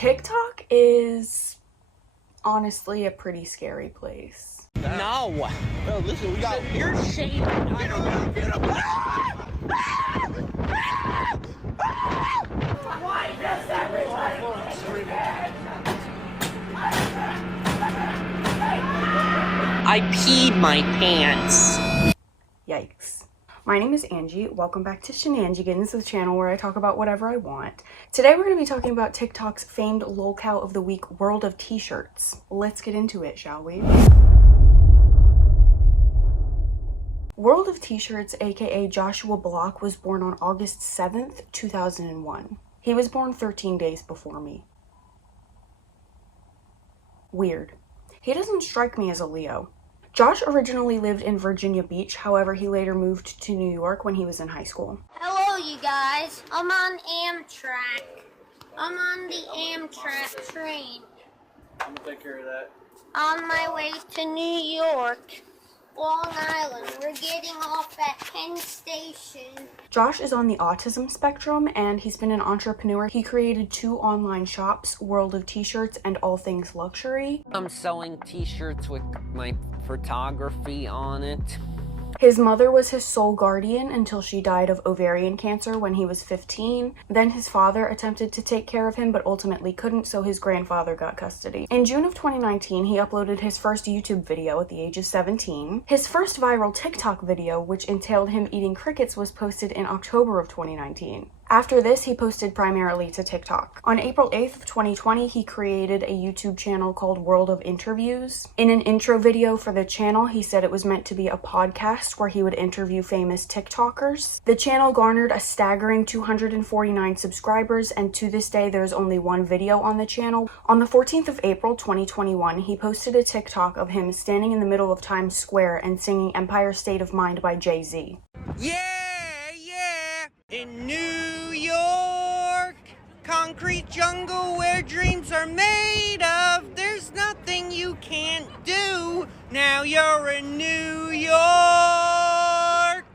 TikTok is honestly a pretty scary place. No. No, listen, we got. You're shaming. I don't know. Why does everybody I peed my pants. Yikes. My name is Angie. Welcome back to Shenanigans, the channel where I talk about whatever I want. Today we're going to be talking about TikTok's famed lolcow of the week, World of T-shirts. Let's get into it, shall we? World of T-shirts, aka Joshua Block, was born on August 7th, 2001. He was born 13 days before me. Weird. He doesn't strike me as a Leo. Josh originally lived in Virginia Beach, however he later moved to New York when he was in high school. Hello, you guys. I'm on Amtrak. I'm on the Amtrak train. I'm gonna take care of that. On my way to New York, Long Island. We're getting off at Penn Station. Josh is on the autism spectrum and he's been an entrepreneur. He created 2 online shops, World of T-shirts and All Things Luxury. I'm selling t-shirts with my photography on it. His mother was his sole guardian until she died of ovarian cancer when he was 15. Then his father attempted to take care of him but ultimately couldn't, so his grandfather got custody. In June of 2019, he uploaded his first YouTube video at the age of 17. His first viral TikTok video, which entailed him eating crickets, was posted in October of 2019. After this, he posted primarily to TikTok. On April 8th of 2020, he created a YouTube channel called World of Interviews. In an intro video for the channel, he said it was meant to be a podcast where he would interview famous TikTokers. The channel garnered a staggering 249 subscribers, and to this day, there's only one video on the channel. On the 14th of April, 2021, he posted a TikTok of him standing in the middle of Times Square and singing Empire State of Mind by Jay-Z. Yeah! In New York, concrete jungle where dreams are made of. There's nothing you can't do. Now you're in New York.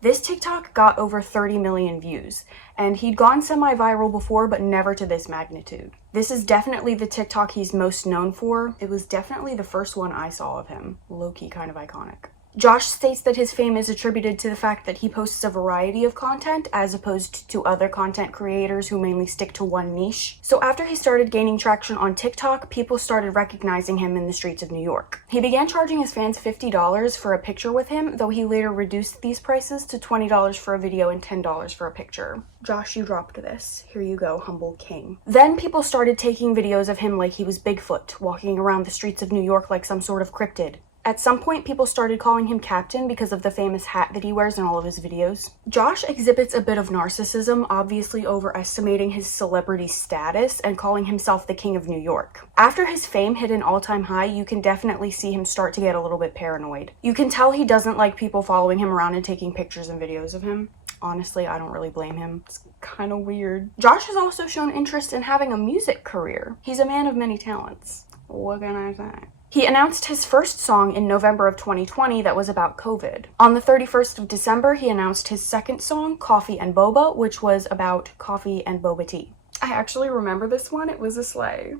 This TikTok got over 30 million views, and he'd gone semi-viral before, but never to this magnitude. This is definitely the TikTok he's most known for. It was definitely the first one I saw of him. Low-key kind of iconic. Josh states that his fame is attributed to the fact that he posts a variety of content as opposed to other content creators who mainly stick to one niche. So after he started gaining traction on TikTok, people started recognizing him in the streets of New York. He began charging his fans $50 for a picture with him, though he later reduced these prices to $20 for a video and $10 for a picture. Josh, you dropped this. Here you go, humble king. Then people started taking videos of him like he was Bigfoot, walking around the streets of New York like some sort of cryptid. At some point, people started calling him Captain because of the famous hat that he wears in all of his videos. Josh exhibits a bit of narcissism, obviously overestimating his celebrity status and calling himself the King of New York. After his fame hit an all-time high, you can definitely see him start to get a little bit paranoid. You can tell he doesn't like people following him around and taking pictures and videos of him. Honestly, I don't really blame him. It's kind of weird. Josh has also shown interest in having a music career. He's a man of many talents. What can I say? He announced his first song in November of 2020 that was about COVID. On the 31st of December, he announced his second song, Coffee and Boba, which was about coffee and boba tea. I actually remember this one. It was a slay.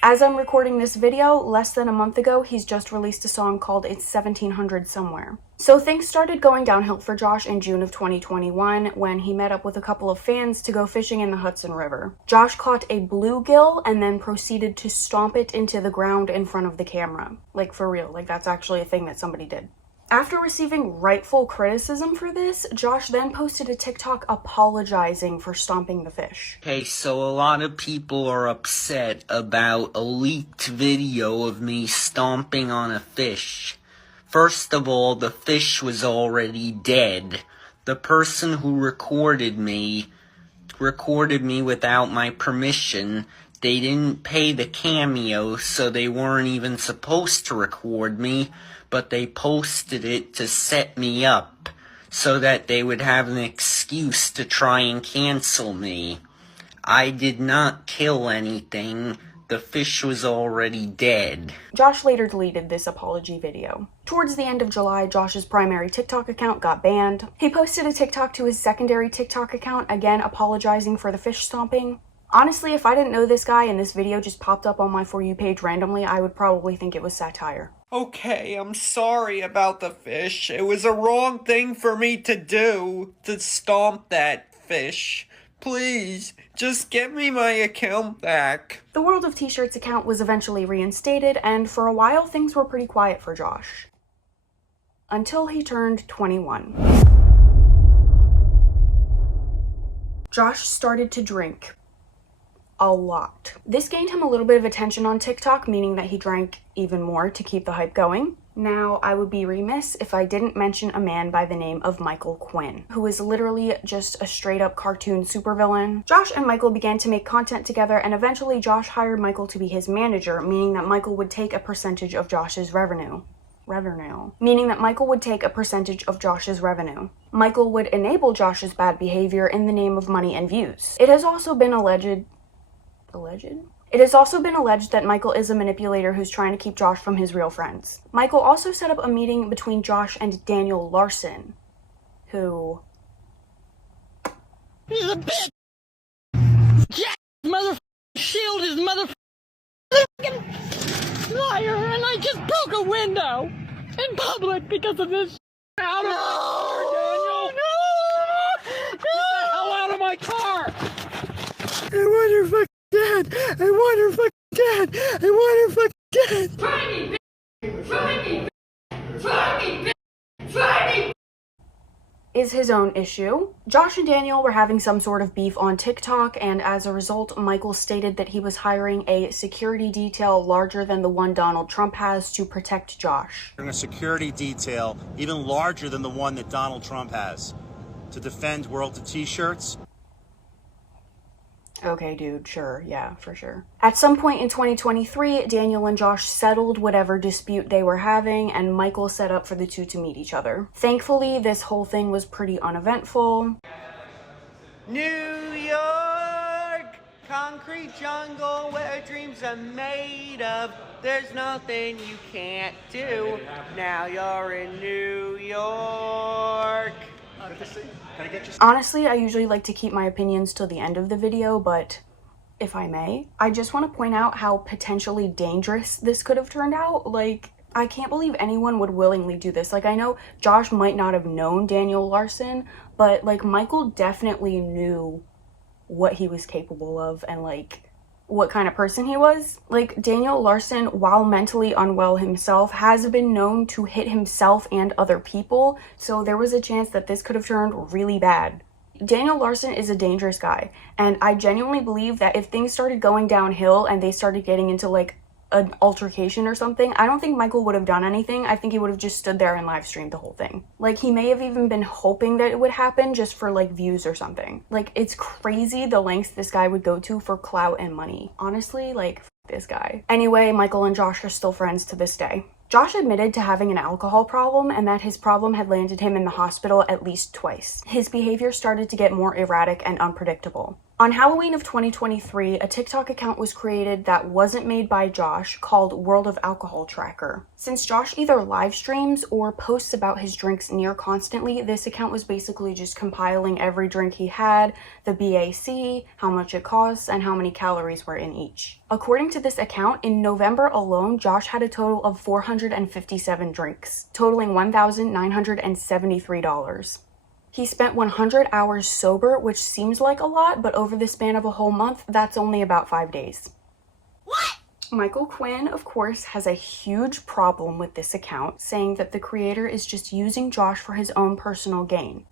As I'm recording this video, less than a month ago, he's just released a song called It's 1700 Somewhere. So things started going downhill for Josh in June of 2021 when he met up with a couple of fans to go fishing in the Hudson River. Josh caught a bluegill and then proceeded to stomp it into the ground in front of the camera. Like, for real, like that's actually a thing that somebody did. After receiving rightful criticism for this, Josh then posted a TikTok apologizing for stomping the fish. Okay, so a lot of people are upset about a leaked video of me stomping on a fish. First of all, the fish was already dead. The person who recorded me without my permission. They didn't pay the cameo, so they weren't even supposed to record me, but they posted it to set me up so that they would have an excuse to try and cancel me. I did not kill anything. The fish was already dead. Josh later deleted this apology video. Towards the end of July, Josh's primary TikTok account got banned. He posted a TikTok to his secondary TikTok account, again apologizing for the fish stomping. Honestly, if I didn't know this guy and this video just popped up on my For You page randomly, I would probably think it was satire. Okay, I'm sorry about the fish. It was a wrong thing for me to do, to stomp that fish. Please, just get me my account back. The World of T-Shirts account was eventually reinstated, and for a while things were pretty quiet for Josh. Until he turned 21. Josh started to drink. A lot. This gained him a little bit of attention on TikTok, meaning that he drank even more to keep the hype going. Now, I would be remiss if I didn't mention a man by the name of Michael Quinn, who is literally just a straight up cartoon supervillain. Josh and Michael began to make content together, and eventually Josh hired Michael to be his manager, meaning that Michael would take a percentage of Josh's revenue. Meaning that Michael would take a percentage of Josh's revenue. Michael would enable Josh's bad behavior in the name of money and views. It has also been alleged that Michael is a manipulator who's trying to keep Josh from his real friends. Michael also set up a meeting between Josh and Daniel Larson, who... He's a bitch! Jack shield his liar, and I just broke a window in public because of this. Out of my car, Daniel! No! Get the hell out of my car! I want her fucking dead! I want her fucking dead! I want her fucking dead! Try me, bitch! Try me, bitch! Try me, bitch! Try me! Is his own issue. Josh and Daniel were having some sort of beef on TikTok, and as a result, Michael stated that he was hiring a security detail larger than the one Donald Trump has to protect Josh. A security detail even larger than the one that Donald Trump has to defend World of T-Shirts. Okay, dude, sure, yeah, for sure. At some point in 2023, Daniel and Josh settled whatever dispute they were having, and Michael set up for the two to meet each other. Thankfully, this whole thing was pretty uneventful. New York, concrete jungle where dreams are made of. There's nothing you can't do. Now you're in New York. Honestly, I usually like to keep my opinions till the end of the video, but if I may, I just want to point out how potentially dangerous this could have turned out. Like, I can't believe anyone would willingly do this. Like, I know Josh might not have known Daniel Larson, but like Michael definitely knew what he was capable of and like what kind of person he was. Like, Daniel Larson, while mentally unwell himself, has been known to hit himself and other people, so there was a chance that this could have turned really bad. Daniel Larson is a dangerous guy, and I genuinely believe that if things started going downhill and they started getting into like an altercation or something, I don't think Michael would have done anything. I think he would have just stood there and live streamed the whole thing. Like, he may have even been hoping that it would happen just for like views or something. Like, it's crazy the lengths this guy would go to for clout and money. Honestly, like, f this guy. Anyway, Michael and Josh are still friends to this day. Josh admitted to having an alcohol problem and that his problem had landed him in the hospital at least twice. His behavior started to get more erratic and unpredictable. On Halloween of 2023, a TikTok account was created that wasn't made by Josh called World of Alcohol Tracker. Since Josh either live streams or posts about his drinks near constantly, this account was basically just compiling every drink he had, the BAC, how much it costs, and how many calories were in each. According to this account, in November alone, Josh had a total of 457 drinks, totaling $1,973. He spent 100 hours sober, which seems like a lot, but over the span of a whole month, that's only about 5 days. What? Michael Quinn, of course, has a huge problem with this account, saying that the creator is just using Josh for his own personal gain.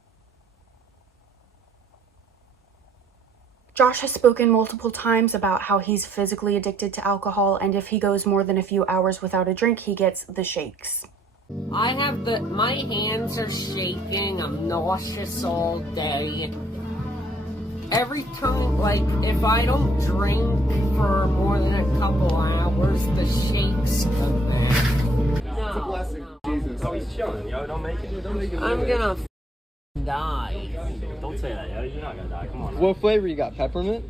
Josh has spoken multiple times about how he's physically addicted to alcohol, and if he goes more than a few hours without a drink, he gets the shakes. My hands are shaking, I'm nauseous all day. Every time, like, if I don't drink for more than a couple hours, the shakes come back. No. Jesus. Oh, he's chilling, yo. Don't make it. I'm gonna die. Don't say that, yo. You're not gonna die. Come on. What flavor you got? Peppermint?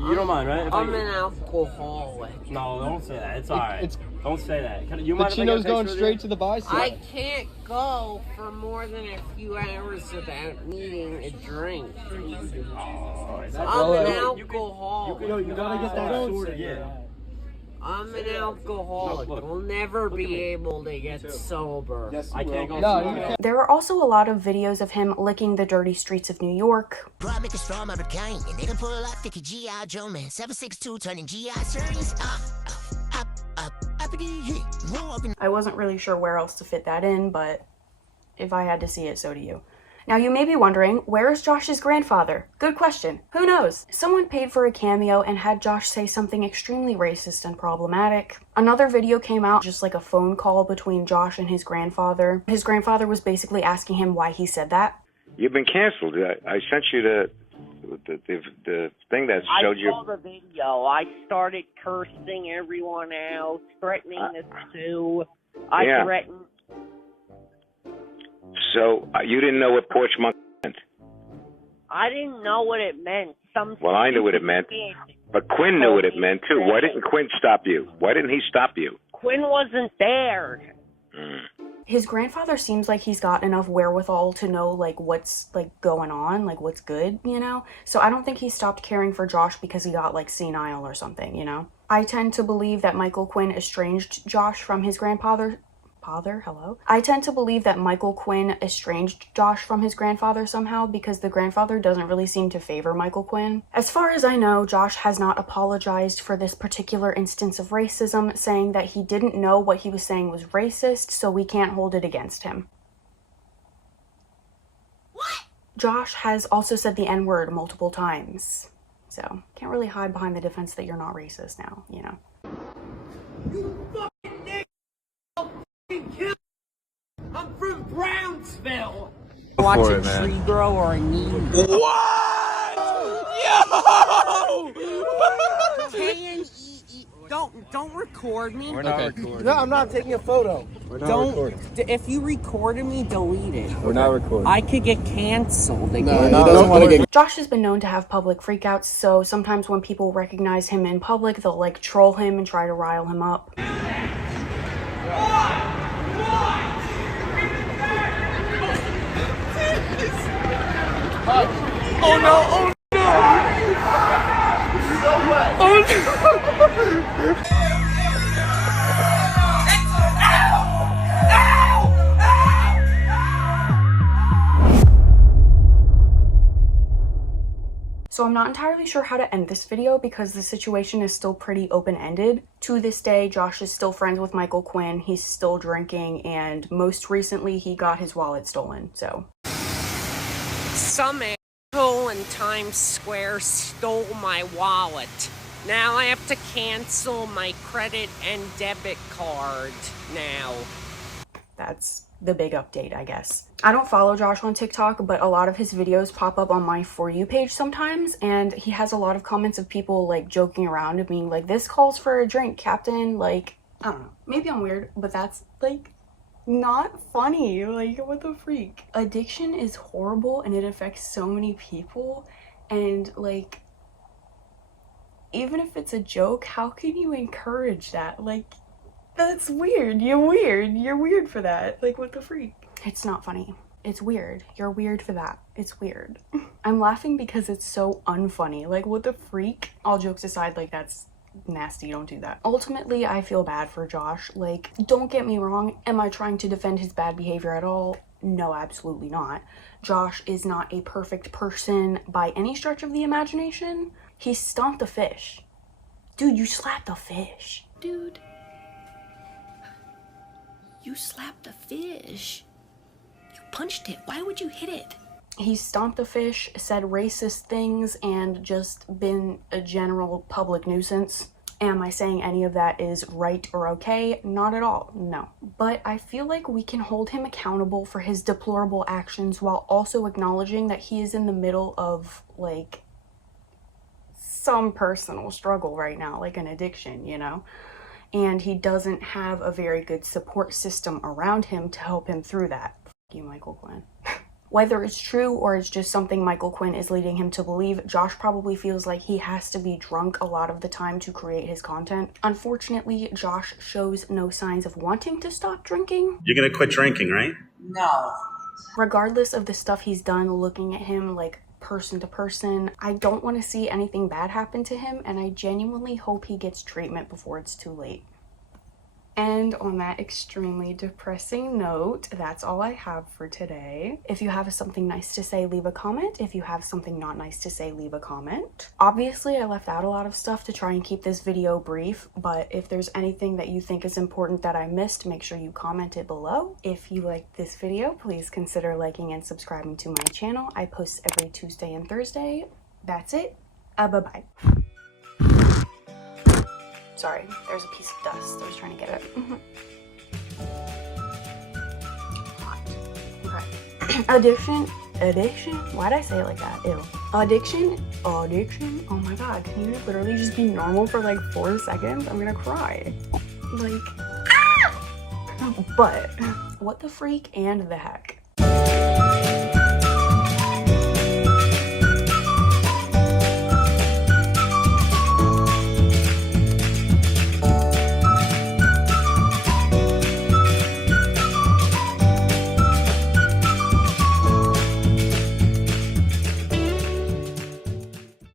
You don't mind, right? I'm an alcoholic. No, don't say that. It's alright. It's- Don't say that. You The mind if I get a Chino's picture going with straight you? to the bicep. I can't go for more than a few hours without needing a drink. Oh, it's I'm an You alcoholic. gotta get that sorted, yeah. I'm an alcoholic. Look, I'll never at be me. able to get sober. I can't go. No, you can't. There are also a lot of videos of him licking the dirty streets of New York. Make a strong of a kind, and they can pull up 50 G.I. Joe man, 762 turning G.I. series up, I wasn't really sure where else to fit that in, but if I had to see it, so do you. Now you may be wondering, where is Josh's grandfather? Good question. Who knows? Someone paid for a cameo and had Josh say something extremely racist and problematic. Another video came out, just like a phone call between Josh and his grandfather. His grandfather was basically asking him why he said that. You've been canceled. I sent you the thing that showed you. I saw the video. I started cursing everyone out, threatening to sue. I Yeah. threatened. So you didn't know what porch monkey meant. I didn't know what it meant. Well, I knew what it meant, but Quinn knew what it meant too. Why didn't Quinn stop you? Why didn't he stop you? Quinn wasn't there. His grandfather seems like he's got enough wherewithal to know like what's like going on, like what's good, you know? So I don't think he stopped caring for Josh because he got like senile or something, you know? I tend to believe that Michael Quinn estranged Josh from his grandfather. I tend to believe that Michael Quinn estranged Josh from his grandfather somehow because the grandfather doesn't really seem to favor Michael Quinn. As far as I know, Josh has not apologized for this particular instance of racism, saying that he didn't know what he was saying was racist, so we can't hold it against him. What? Josh has also said the N-word multiple times, so can't really hide behind the defense that you're not racist now, you know. I'm from Brownsville. Watch a tree grow or a neem. What? Yo! K-N-E-E. Don't record me. We're not recording. No, I'm not taking a photo. We're not recording. If you recorded me, delete it. We're not recording. I could get canceled. No, he doesn't want to get. Josh has been known to have public freakouts, so sometimes when people recognize him in public, they'll like troll him and try to rile him up. Oh no! Oh no! Oh no! So I'm not entirely sure how to end this video because the situation is still pretty open-ended. To this day, Josh is still friends with Michael Quinn, he's still drinking, and most recently he got his wallet stolen, so. Some asshole in Times Square stole my wallet. Now I have to cancel my credit and debit card now. That's the big update, I guess. I don't follow Josh on TikTok, but a lot of his videos pop up on my For You page sometimes, and he has a lot of comments of people like joking around and being like, this calls for a drink, Captain. Like, I don't know, maybe I'm weird, but that's like not funny. Like, what the freak? Addiction is horrible and it affects so many people, and like, even if it's a joke, how can you encourage that? Like, that's weird. You're weird. You're weird for that. Like, what the freak? It's not funny. It's weird. You're weird for that. It's weird. I'm laughing because it's so unfunny. Like, what the freak? All jokes aside, like, that's nasty. Don't do that. Ultimately, I feel bad for Josh. Like, don't get me wrong. Am I trying to defend his bad behavior at all? No, absolutely not. Josh is not a perfect person by any stretch of the imagination. He stomped a fish. Dude, you slapped a fish. Dude. You slapped a fish. You punched it. Why would you hit it? He stomped a fish, said racist things, and just been a general public nuisance. Am I saying any of that is right or okay? Not at all, no. But I feel like we can hold him accountable for his deplorable actions while also acknowledging that he is in the middle of, like, some personal struggle right now, like an addiction, you know? And he doesn't have a very good support system around him to help him through that. F you, Michael Quinn. Whether it's true or it's just something Michael Quinn is leading him to believe, Josh probably feels like he has to be drunk a lot of the time to create his content. Unfortunately, Josh shows no signs of wanting to stop drinking. You're gonna quit drinking, right? No. Regardless of the stuff he's done, looking at him like person to person, I don't want to see anything bad happen to him, and I genuinely hope he gets treatment before it's too late. And on that extremely depressing note, that's all I have for today. If you have something nice to say, leave a comment. If you have something not nice to say, leave a comment. Obviously, I left out a lot of stuff to try and keep this video brief, but if there's anything that you think is important that I missed, make sure you comment it below. If you liked this video, please consider liking and subscribing to my channel. I post every Tuesday and Thursday. That's it. Bye-bye. Sorry, there's a piece of dust. I was trying to get it. Hot. Okay. Addiction. Why'd I say it like that? Ew. Addiction. Oh my god, can you literally just be normal for like 4 seconds? I'm gonna cry. Like, but what the freak and the heck?